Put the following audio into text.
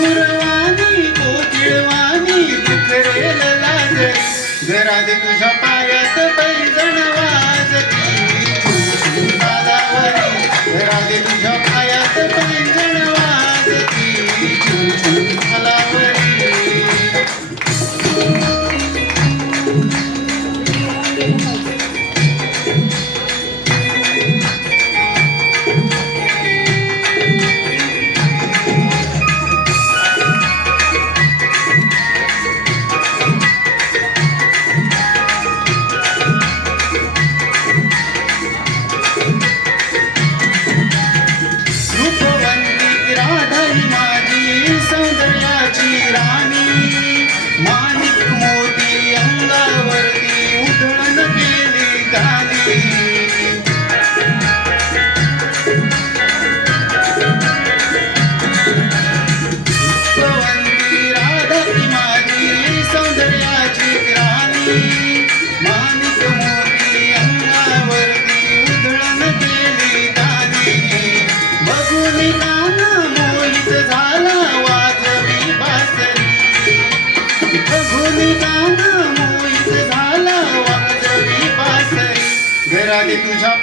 दूरवाणी कोकिळवाणी दुखरेल लाज. घरात तुझ्या right on. तुझ्या